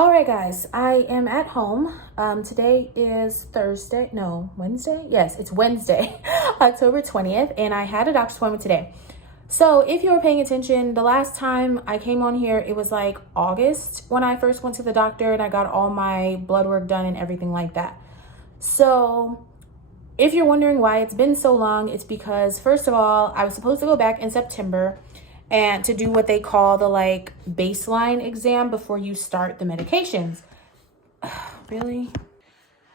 All right, guys, I am at home. Today is Wednesday? Yes, it's Wednesday, October 20th, and I had a doctor's appointment today. So if you were paying attention, the last time I came on here, it was like August when I first went to the doctor and I got all my blood work done and everything like that. So if you're wondering why it's been so long, it's because, first of all, I was supposed to go back in September and to do what they call the baseline exam before you start the medications. Really?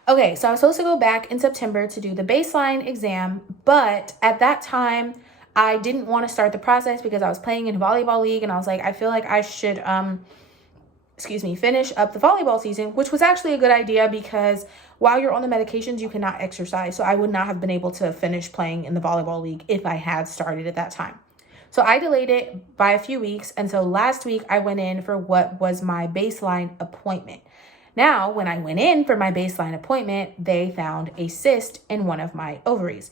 Okay, so I was supposed to go back in September to do the baseline exam, but at that time, I didn't want to start the process because I was playing in a volleyball league and I was like, I feel like I should finish up the volleyball season, which was actually a good idea because while you're on the medications, you cannot exercise. So I would not have been able to finish playing in the volleyball league if I had started at that time. So I delayed it by a few weeks. And so last week I went in for what was my baseline appointment. Now, when I went in for my baseline appointment, they found a cyst in one of my ovaries,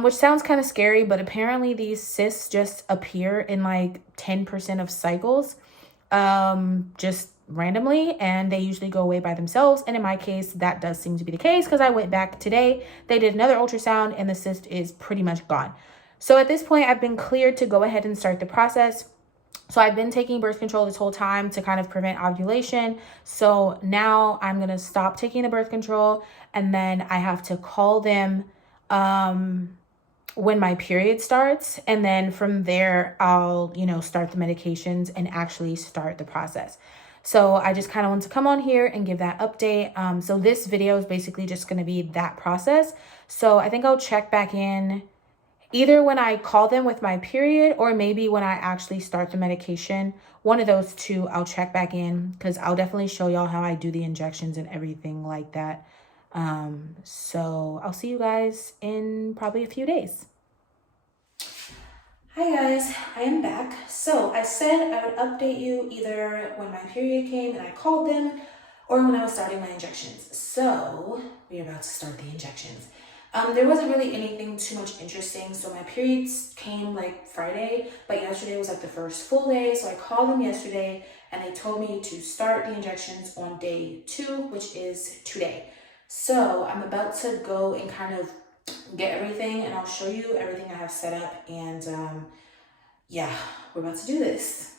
which sounds kind of scary, but apparently these cysts just appear in 10% of cycles, just randomly, and they usually go away by themselves. And in my case, that does seem to be the case because I went back today. They did another ultrasound and the cyst is pretty much gone. So at this point, I've been cleared to go ahead and start the process. So I've been taking birth control this whole time to kind of prevent ovulation. So now I'm going to stop taking the birth control, and then I have to call them when my period starts. And then from there, I'll, start the medications and actually start the process. So I just kind of want to come on here and give that update. So this video is basically just going to be that process. So I think I'll check back in either when I call them with my period or maybe when I actually start the medication. One of those two, I'll check back in because I'll definitely show y'all how I do the injections and everything like that. So I'll see you guys in probably a few days. Hi guys, I am back. So I said I would update you either when my period came and I called them or when I was starting my injections. So we're about to start the injections. There wasn't really anything too much interesting. So my periods came Friday, but yesterday was the first full day. So I called them yesterday and they told me to start the injections on day 2, which is today. So I'm about to go and kind of get everything and I'll show you everything I have set up. And yeah, we're about to do this.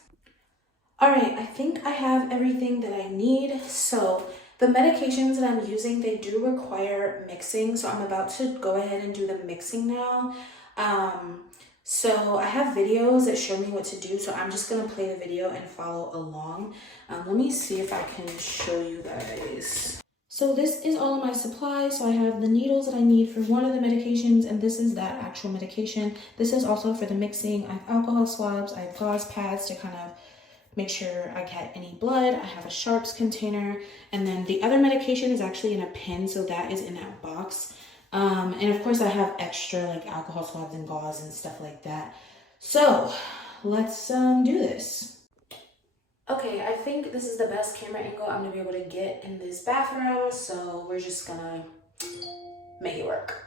All right, I think I have everything that I need. So the medications that I'm using, they do require mixing. So I'm about to go ahead and do the mixing now. So I have videos that show me what to do. So I'm just gonna play the video and follow along. Let me see if I can show you guys. So this is all of my supplies. So I have the needles that I need for one of the medications, and this is that actual medication. This is also for the mixing. I have alcohol swabs, I have gauze pads to kind of make sure I get any blood. I have a sharps container, and then the other medication is actually in a pen, so that is in that box. And of course I have extra alcohol swabs and gauze and stuff like that. So let's do this. Okay, I think this is the best camera angle I'm gonna be able to get in this bathroom, so we're just gonna make it work.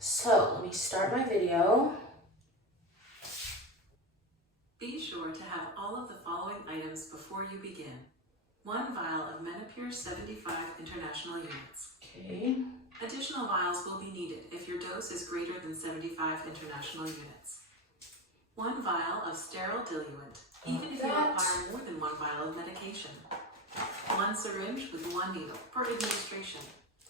So let me start my video. Be sure to have all of the following items before you begin. 1 vial of Menopur 75 international units. Okay. Additional vials will be needed if your dose is greater than 75 international units. 1 vial of sterile diluent, even if you require more than 1 vial of medication. 1 syringe with 1 needle for administration.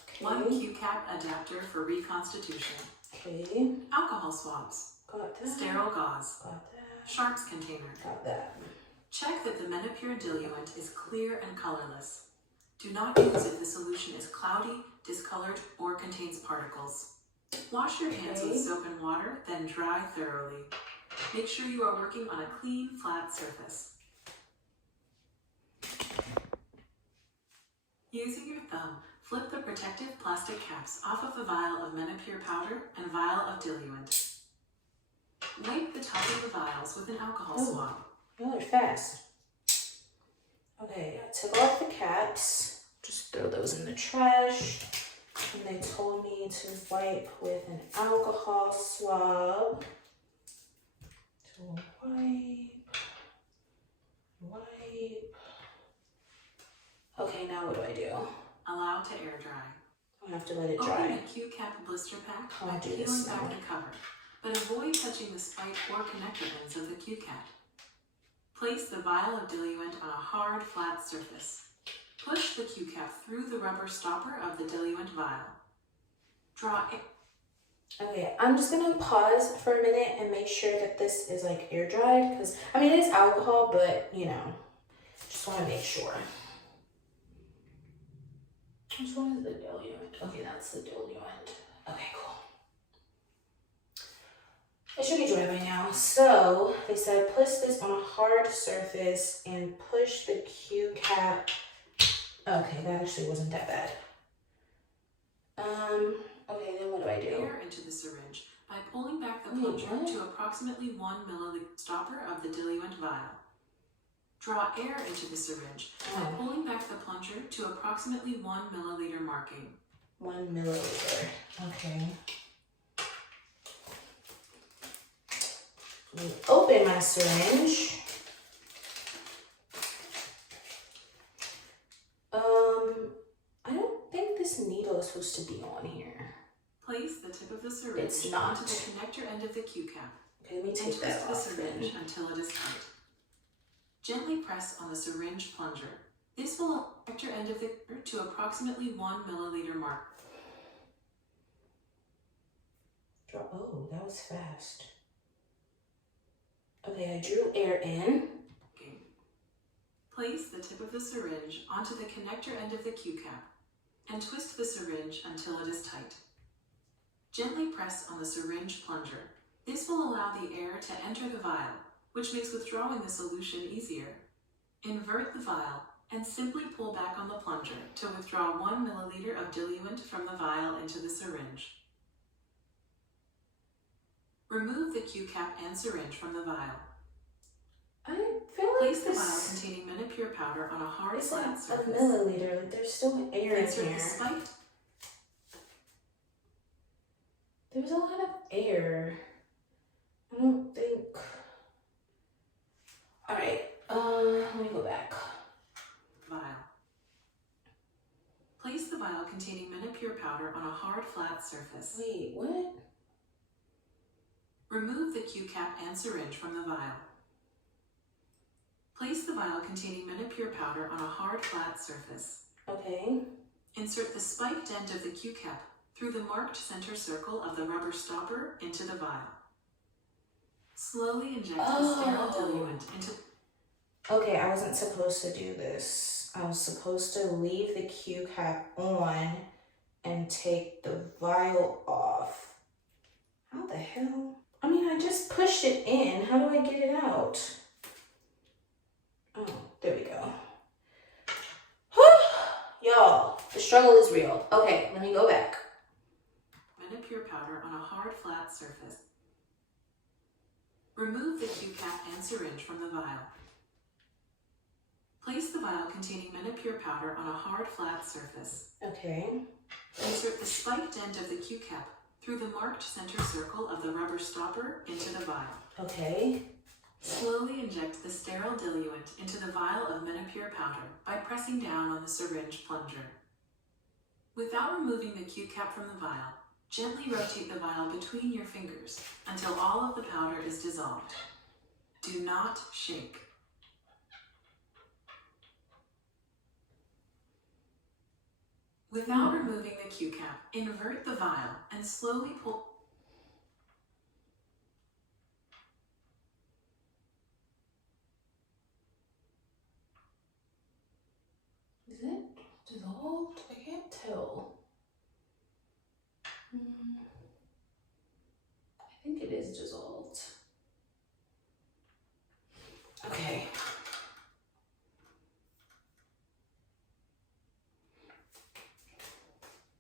Okay. 1 Q-cap adapter for reconstitution. Okay. Alcohol swabs. Got that. Sterile gauze. Got that. Sharps container. Got that. Check that the Menopur diluent is clear and colorless. Do not use if the solution is cloudy, discolored, or contains particles. Wash your hands with soap and water, then dry thoroughly. Make sure you are working on a clean, flat surface. Using your thumb, flip the protective plastic caps off of a vial of Menopur powder and vial of diluent. Wipe the top of the vials with an alcohol swab. Y'all are fast. Okay, I took off the caps. Just throw those in the trash. And they told me to wipe with an alcohol swab. To wipe. Okay, now what do I do? Allow to air dry. I have to let it Open dry. the Q-cap blister pack I'll by do peeling this back now. the cover, but avoid touching the spike or connector ends of the Q-cap. Place the vial of diluent on a hard, flat surface. Push the Q-cap through the rubber stopper of the diluent vial. Draw it. Okay, I'm just gonna pause for a minute and make sure that this is like air dried, because I mean it is alcohol, but you know, just want to make sure. Which one is the diluent? Okay, that's the diluent. Okay, cool. It should be dry by now. So they said place this on a hard surface and push the Q-cap. Okay, that actually wasn't that bad. Okay, then what do I do? Air into the syringe by pulling back the plunger to approximately 1 milliliter stopper of the diluent vial. Draw air into the syringe by pulling back the plunger to approximately 1 milliliter marking. 1 milliliter. Okay. Open my syringe. I don't think this needle is supposed to be on here. Place the tip of the syringe It's not. onto the connector end of the Q-cap. Okay, let me take and that twist the off syringe then. until it is tight. Gently press on the syringe plunger. This will allow the connector end of the to approximately 1 milliliter mark. Oh, that was fast. Okay, I drew air in. Place the tip of the syringe onto the connector end of the Q-cap and twist the syringe until it is tight. Gently press on the syringe plunger. This will allow the air to enter the vial, which makes withdrawing the solution easier. Invert the vial and simply pull back on the plunger to withdraw 1 milliliter of diluent from the vial into the syringe. Remove the Q-cap and syringe from the vial. I feel like Place the vial containing Menopur powder on a hard, flat surface. A milliliter, like there's still air in Insert here. the spiked. There's a lot of air. I don't think. All right, let me go back. Vial. Place the vial containing Menopur powder on a hard, flat surface. Wait, what? Remove the Q-cap and syringe from the vial. Place the vial containing Menopur powder on a hard, flat surface. Okay. Insert the spiked end of the Q-cap through the marked center circle of the rubber stopper into the vial. Slowly inject the sterile diluent into... Okay, I wasn't supposed to do this. I was supposed to leave the Q-cap on and take the vial off. How the hell? I mean, I just pushed it in. How do I get it out? Oh, there we go. Y'all, the struggle is real. Okay, let me go back. Menopur powder on a hard, flat surface. Remove the Q-cap and syringe from the vial. Place the vial containing Menopur powder on a hard, flat surface. Okay. Insert the spiked end of the Q-cap through the marked center circle of the rubber stopper into the vial. Okay. Slowly inject the sterile diluent into the vial of Menopur powder by pressing down on the syringe plunger. Without removing the Q-cap from the vial, gently rotate the vial between your fingers until all of the powder is dissolved. Do not shake. Without removing the Q-cap, invert the vial and slowly pull. Is it dissolved? I can't tell. I think it is dissolved. Okay.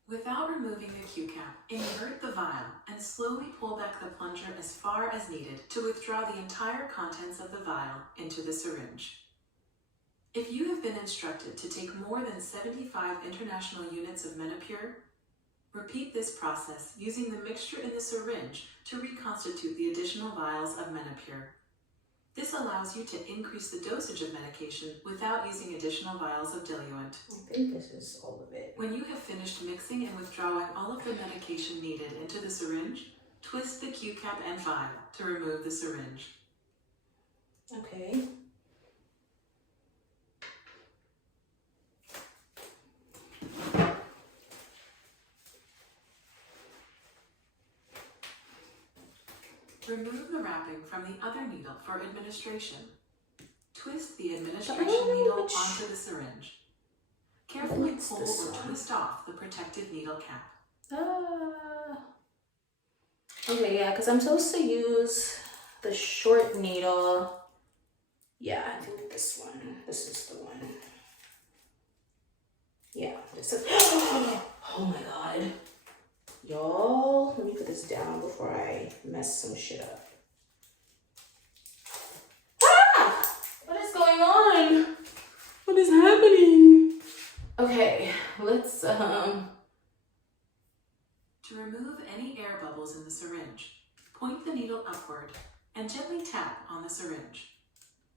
Without removing the Q-cap, invert the vial and slowly pull back the plunger as far as needed to withdraw the entire contents of the vial into the syringe. If you have been instructed to take more than 75 international units of Menopur, repeat this process using the mixture in the syringe to reconstitute the additional vials of Menopur. This allows you to increase the dosage of medication without using additional vials of diluent. I think this is all of it. When you have finished mixing and withdrawing all of the medication needed into the syringe, twist the Q cap and vial to remove the syringe. Okay. Remove the wrapping from the other needle for administration. Twist the administration needle onto the syringe. Carefully pull or twist off the protective needle cap. Okay, yeah, because I'm supposed to use the short needle. Yeah, I think this one. This is the one. Yeah, this is. Oh my god. Y'all, let me put this down before I mess some shit up. Ah! What is going on? What is happening? Okay, let's To remove any air bubbles in the syringe, point the needle upward and gently tap on the syringe.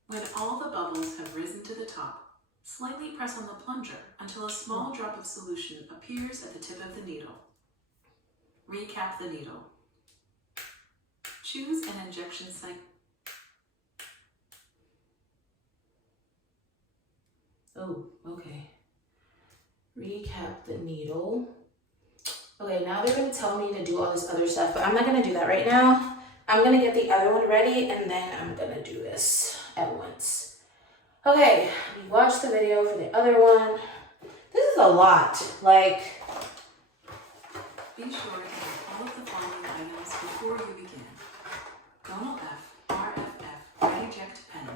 When all the bubbles have risen to the top, slightly press on the plunger until a small drop of solution appears at the tip of the needle. Recap the needle. Choose an injection site. Oh, okay. Recap the needle. Okay, now they're gonna tell me to do all this other stuff, but I'm not gonna do that right now. I'm gonna get the other one ready and then I'm gonna do this at once. Okay, we watched the video for the other one. This is a lot, like. Be sure to have all of the following items before you begin. Gonal-F RFF Ready-Ject Pen.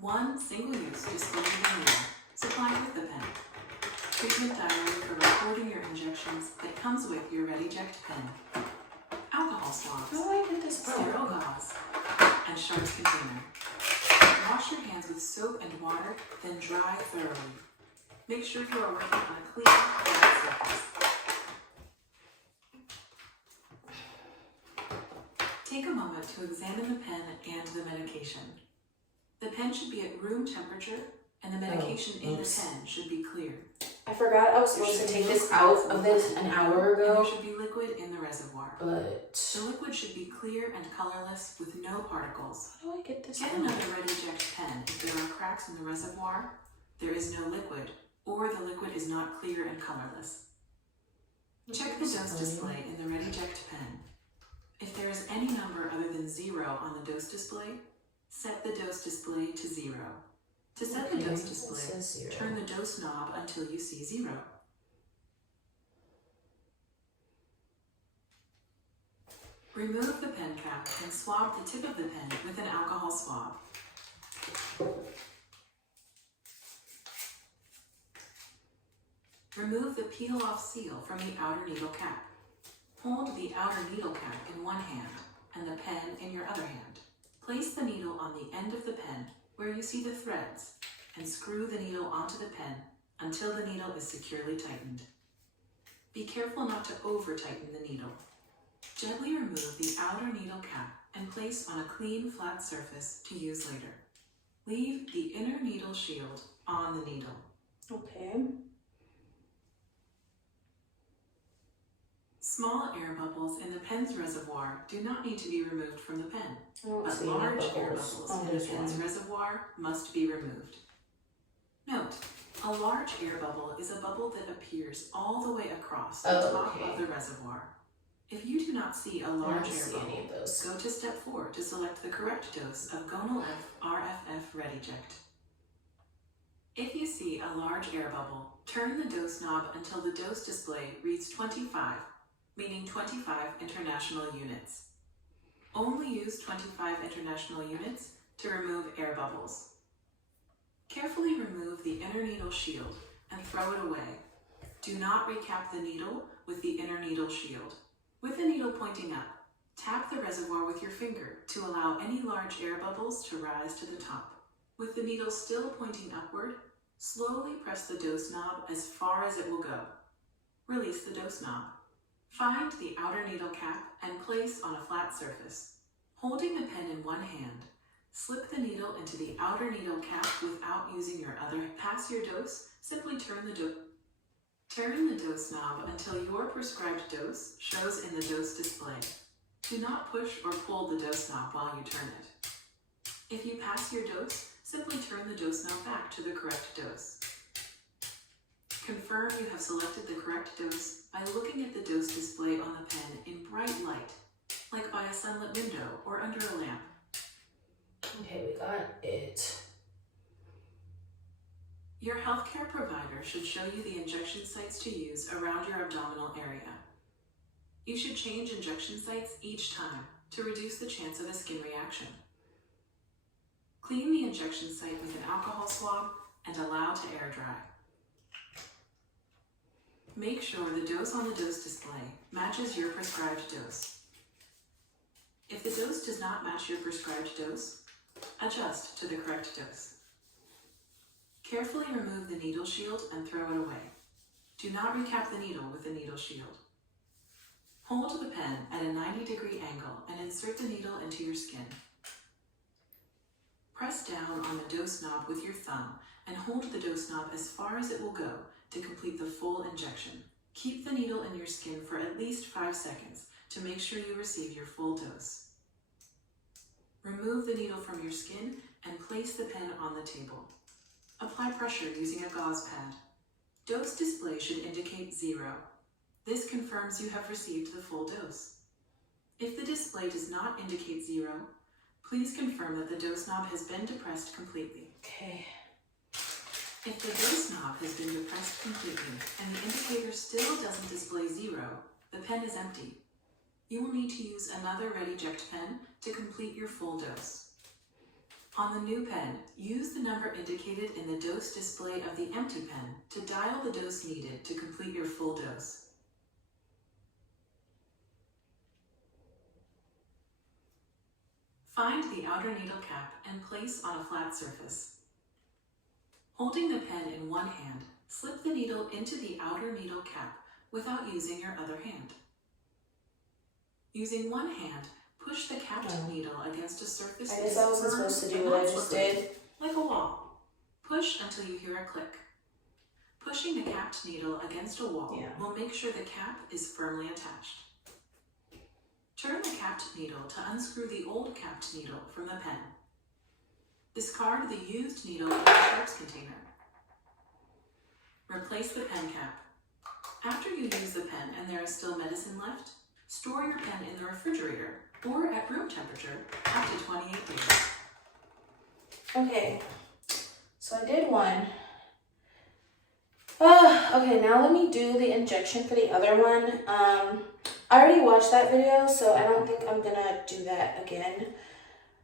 1 single-use disposable needle, supplied with the pen. Treatment diary for recording your injections that comes with your Ready-Ject pen. Alcohol swabs. How do I get this Sterile gauze. And sharps container. Wash your hands with soap and water, then dry thoroughly. Make sure you are working on a clean, flat surface. Take a moment to examine the pen and the medication. The pen should be at room temperature, and the medication in the pen should be clear. I forgot I was supposed to take this out of this an hour And there ago, should be liquid in the reservoir. but The liquid should be clear and colorless with no particles. how do I get this Get out? another Ready-Ject pen if there are cracks in the reservoir, there is no liquid, or the liquid is not clear and colorless. Check the dose display in the Ready-Ject pen. If there is any number other than 0 on the dose display, set the dose display to 0. To set the dose display, turn the dose knob until you see 0. Remove the pen cap and swab the tip of the pen with an alcohol swab. Remove the peel-off seal from the outer needle cap. Hold the outer needle cap in one hand and the pen in your other hand. Place the needle on the end of the pen where you see the threads and screw the needle onto the pen until the needle is securely tightened. Be careful not to over-tighten the needle. Gently remove the outer needle cap and place on a clean, flat surface to use later. Leave the inner needle shield on the needle. Okay. Small air bubbles in the pen's reservoir do not need to be removed from the pen, I don't but see any large air bubbles bubbles on in the this pen's one. reservoir must be removed. Note, a large air bubble is a bubble that appears all the way across the top of the reservoir. If you do not see a large air bubble, go to step 4 to select the correct dose of Gonal-F RFF Ready-Ject. If you see a large air bubble, turn the dose knob until the dose display reads 25, meaning 25 international units. Only use 25 international units to remove air bubbles. Carefully remove the inner needle shield and throw it away. Do not recap the needle with the inner needle shield. With the needle pointing up, tap the reservoir with your finger to allow any large air bubbles to rise to the top. With the needle still pointing upward, slowly press the dose knob as far as it will go. Release the dose knob. Find the outer needle cap and place on a flat surface. Holding the pen in one hand, Slip the needle into the outer needle cap without using your other. Pass your dose. Simply turn the dose knob until your prescribed dose shows in the dose display. Do not push or pull the dose knob while you turn it. If you pass your dose, simply turn the dose knob back to the correct dose. Confirm you have selected the correct dose by looking at the dose display on the pen in bright light, like by a sunlit window or under a lamp. Okay, we got it. Your healthcare provider should show you the injection sites to use around your abdominal area. You should change injection sites each time to reduce the chance of a skin reaction. Clean the injection site with an alcohol swab and allow to air dry. Make sure the dose on the dose display matches your prescribed dose. If the dose does not match your prescribed dose, adjust to the correct dose. Carefully remove the needle shield and throw it away. Do not recap the needle with the needle shield. Hold the pen at a 90-degree angle and insert the needle into your skin. Press down on the dose knob with your thumb and hold the dose knob as far as it will go to complete the full injection. Keep the needle in your skin for at least 5 seconds to make sure you receive your full dose. Remove the needle from your skin and place the pen on the table. Apply pressure using a gauze pad. Dose display should indicate 0. This confirms you have received the full dose. If the display does not indicate 0, please confirm that the dose knob has been depressed completely. Okay. If the dose knob has been depressed completely and the indicator still doesn't display 0, the pen is empty. You will need to use another ReadyJect pen to complete your full dose. On the new pen, use the number indicated in the dose display of the empty pen to dial the dose needed to complete your full dose. Find the outer needle cap and place on a flat surface. Holding the pen in one hand, slip the needle into the outer needle cap without using your other hand. Using one hand, push the capped needle against a surface. I guess I wasn't supposed to do what I just did. Like a wall. Push until you hear a click. Pushing the capped needle against a wall will make sure the cap is firmly attached. Turn the capped needle to unscrew the old capped needle from the pen. Discard the used needle in the sharps container. Replace the pen cap. After you use the pen and there is still medicine left, store your pen in the refrigerator or at room temperature up to 28 days. Okay, so I did one. Okay, now let me do the injection for the other one. I already watched that video, so I don't think I'm gonna do that again.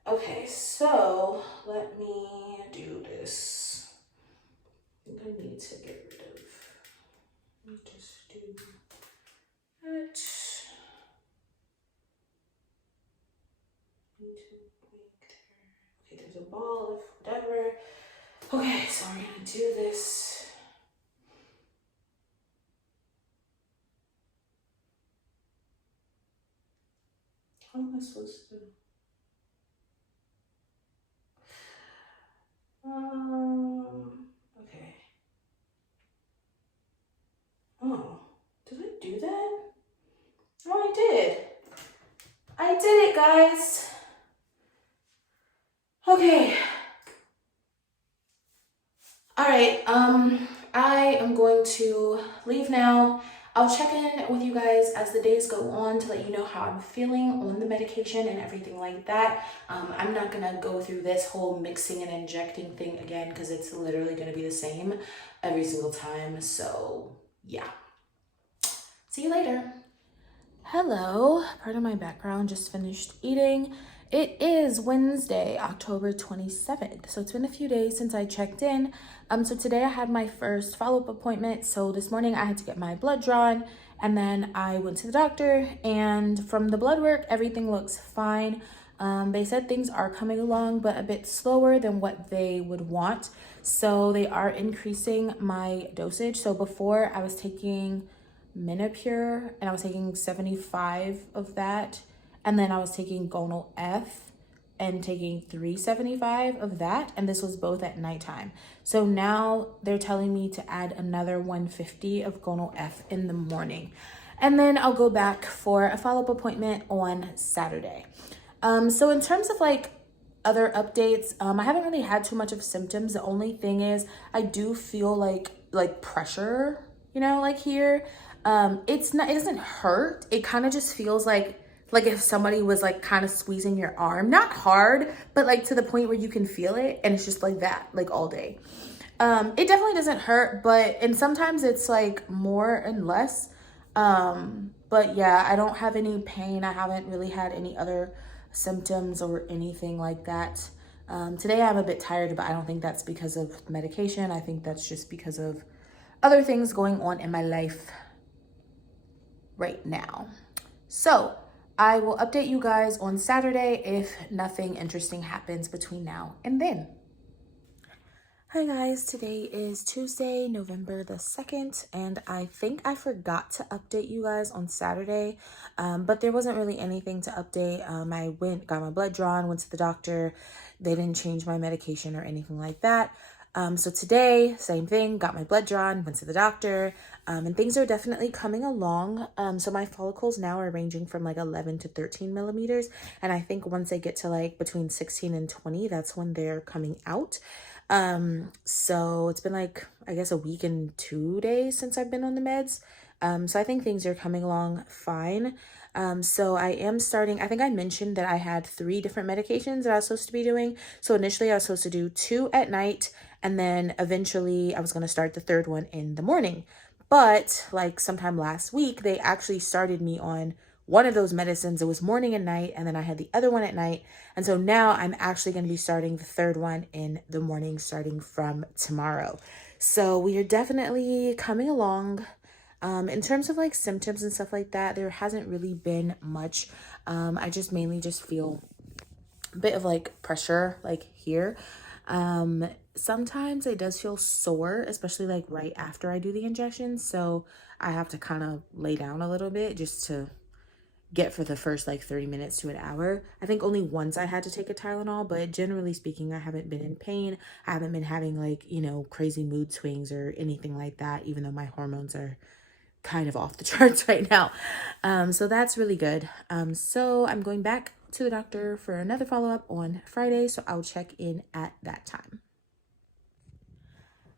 Okay, so let me do this. I think I need to get rid of. Let me just do that. Okay, there's a ball of whatever. Okay, so we're gonna do this. How am I supposed to? Okay. Oh, did I do that? Oh, I did. I did it, guys. Okay. All right, I am going to leave now. I'll check in with you guys as the days go on to let you know how I'm feeling on the medication and everything like that. I'm not gonna go through this whole mixing and injecting thing again because it's literally gonna be the same every single time. So yeah, see you later. Hello, part of my background, just finished eating. It is Wednesday, October 27th. So it's been a few days since I checked in. So today I had my first follow-up appointment. So this morning I had to get my blood drawn and then I went to the doctor, and from the blood work, everything looks fine. They said things are coming along, but a bit slower than what they would want. So they are increasing my dosage. So before I was taking Menopur and I was taking 75 of that. And then I was taking Gonal-F and taking 375 of that, and this was both at nighttime. So now they're telling me to add another 150 of Gonal-F in the morning. And then I'll go back for a follow-up appointment on Saturday. So in terms of like other updates, I haven't really had too much of symptoms. The only thing is I do feel like pressure, you know, like here. It doesn't hurt. It kind of just feels like if somebody was like kind of squeezing your arm, not hard, but like to the point where you can feel it, and it's just like that, like all day. It definitely doesn't hurt, and sometimes it's like more and less. But yeah, I don't have any pain. I haven't really had any other symptoms or anything like that. Today I'm a bit tired, but I don't think that's because of medication. I think that's just because of other things going on in my life right now. So I will update you guys on Saturday if nothing interesting happens between now and then. Hi guys, today is Tuesday, November the 2nd, and I think I forgot to update you guys on Saturday, but there wasn't really anything to update. I got my blood drawn, went to the doctor. They didn't change my medication or anything like that. So today, same thing, got my blood drawn, went to the doctor, and things are definitely coming along. So my follicles now are ranging from like 11 to 13 millimeters, and I think once they get to like between 16 and 20, that's when they're coming out. So it's been like, I guess a week and 2 days since I've been on the meds. So I think things are coming along fine. So I am starting, I think I mentioned that I had 3 different medications that I was supposed to be doing. So initially I was supposed to do 2 at night, and then eventually I was going to start the 3rd one in the morning. But like sometime last week, they actually started me on one of those medicines. It was morning and night, and then I had the other one at night. And so now I'm actually going to be starting the 3rd one in the morning, starting from tomorrow. So we are definitely coming along. In terms of like symptoms and stuff like that, there hasn't really been much. I just mainly just feel a bit of like pressure like here. Sometimes it does feel sore, especially like right after I do the injection. So I have to kind of lay down a little bit just to get for the first like 30 minutes to an hour. I think only once I had to take a Tylenol, but generally speaking, I haven't been in pain. I haven't been having like, you know, crazy mood swings or anything like that, even though my hormones are kind of off the charts right now. So that's really good. So I'm going back to the doctor for another follow-up on Friday, so I'll check in at that time.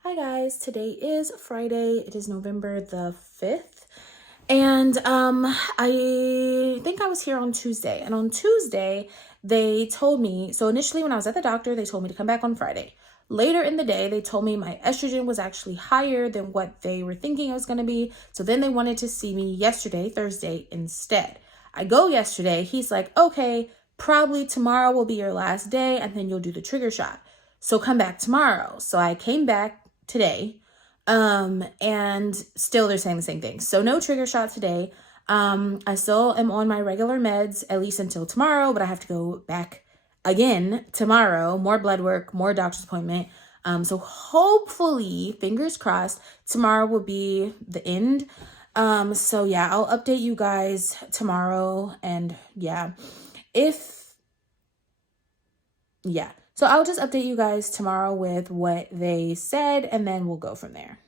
Hi guys, today is Friday. It is November the 5th. And I think I was here on Tuesday. And on Tuesday, they told me, so initially when I was at the doctor, they told me to come back on Friday. Later in the day, they told me my estrogen was actually higher than what they were thinking it was going to be. So then they wanted to see me yesterday, Thursday, instead. I go yesterday. He's like, okay, probably tomorrow will be your last day, and then you'll do the trigger shot. So come back tomorrow. So I came back today. And still they're saying the same thing. So no trigger shot today. I still am on my regular meds, at least until tomorrow, but I have to go back again tomorrow, more blood work, more doctor's appointment. So hopefully, fingers crossed, tomorrow will be the end. So yeah, I'll update you guys tomorrow, and so I'll just update you guys tomorrow with what they said, and then we'll go from there.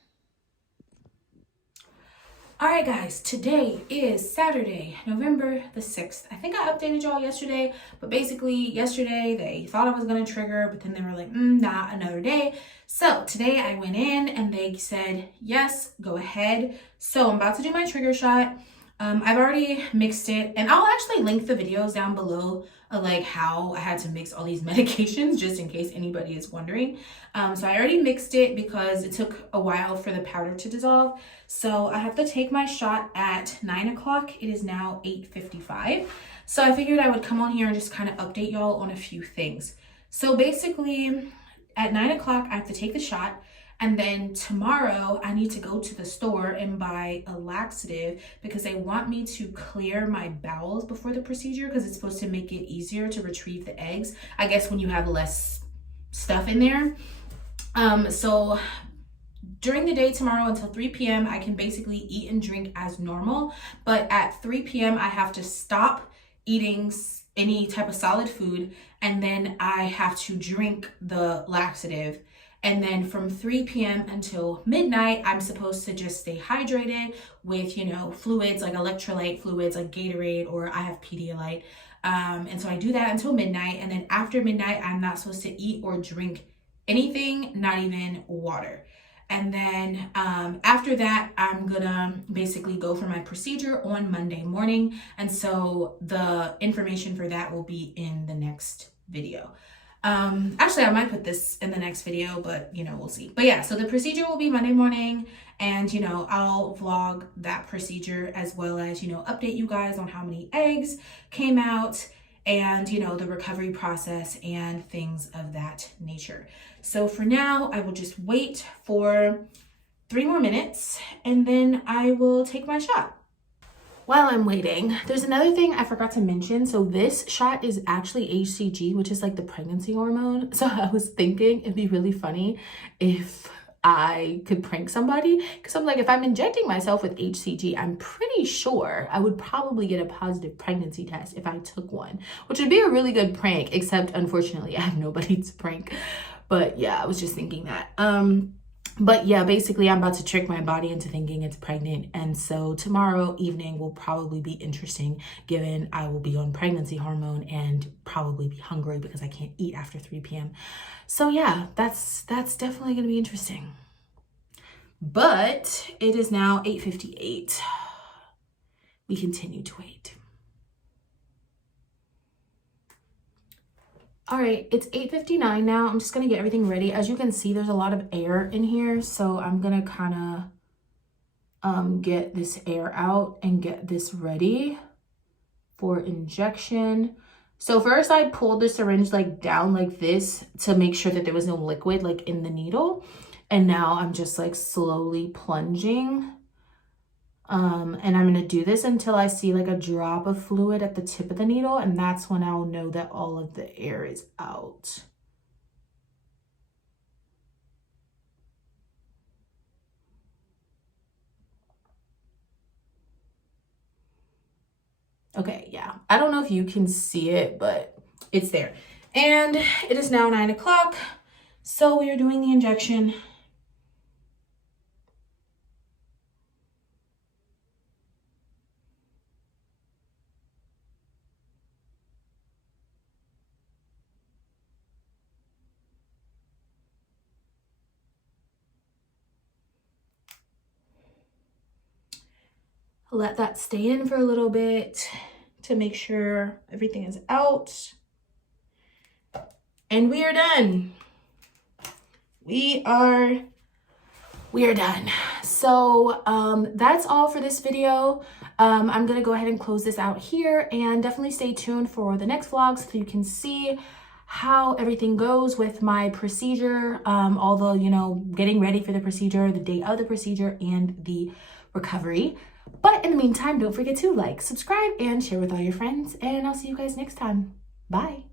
All right, guys, today is Saturday, November the 6th. I think I updated y'all yesterday, but basically yesterday they thought I was going to trigger, but then they were like, nah, another day. So today I went in and they said, yes, go ahead. So I'm about to do my trigger shot. I've already mixed it, and I'll actually link the videos down below of like how I had to mix all these medications, just in case anybody is wondering. So I already mixed it because it took a while for the powder to dissolve. So I have to take my shot at 9 o'clock. It is now 8:55. So I figured I would come on here and just kind of update y'all on a few things. So basically at 9 o'clock, I have to take the shot. And then tomorrow I need to go to the store and buy a laxative because they want me to clear my bowels before the procedure, because it's supposed to make it easier to retrieve the eggs, I guess, when you have less stuff in there. So during the day tomorrow until 3 p.m., I can basically eat and drink as normal. But at 3 p.m., I have to stop, eating any type of solid food, and then I have to drink the laxative. And then from 3 p.m. until midnight, I'm supposed to just stay hydrated with, you know, fluids like electrolyte fluids like Gatorade, or I have Pedialyte. And so I do that until midnight. And then after midnight, I'm not supposed to eat or drink anything, not even water. And then after that, I'm gonna basically go for my procedure on Monday morning. And so the information for that will be in the next video. Actually, I might put this in the next video, but you know, we'll see. But yeah, so the procedure will be Monday morning, and you know, I'll vlog that procedure as well as, you know, update you guys on how many eggs came out and, you know, the recovery process and things of that nature. So for now, I will just wait for 3 more minutes and then I will take my shot. While I'm waiting, there's another thing I forgot to mention. So this shot is actually HCG, which is like the pregnancy hormone. So I was thinking it'd be really funny if I could prank somebody, because I'm like, if I'm injecting myself with HCG, I'm pretty sure I would probably get a positive pregnancy test if I took one, which would be a really good prank, except unfortunately I have nobody to prank. But yeah, I was just thinking that. But yeah, basically I'm about to trick my body into thinking it's pregnant. And so tomorrow evening will probably be interesting, given I will be on pregnancy hormone and probably be hungry because I can't eat after 3 p.m. So yeah, that's definitely gonna be interesting. But it is now 8:58. We continue to wait. All right, it's 8:59 now. I'm just gonna get everything ready. As you can see, there's a lot of air in here, so I'm gonna kind of get this air out and get this ready for injection. So first I pulled the syringe like down like this to make sure that there was no liquid like in the needle. And now I'm just like slowly plunging. And I'm gonna do this until I see like a drop of fluid at the tip of the needle, and that's when I'll know that all of the air is out. Okay, yeah, I don't know if you can see it, but it's there. And it is now 9 o'clock, so we are doing the injection. Let that stay in for a little bit to make sure everything is out. And we are done. We are done. So that's all for this video. I'm gonna go ahead and close this out here, and definitely stay tuned for the next vlog so you can see how everything goes with my procedure, all the, you know, getting ready for the procedure, the day of the procedure, and the recovery. But in the meantime, don't forget to like, subscribe, and share with all your friends, and I'll see you guys next time. Bye.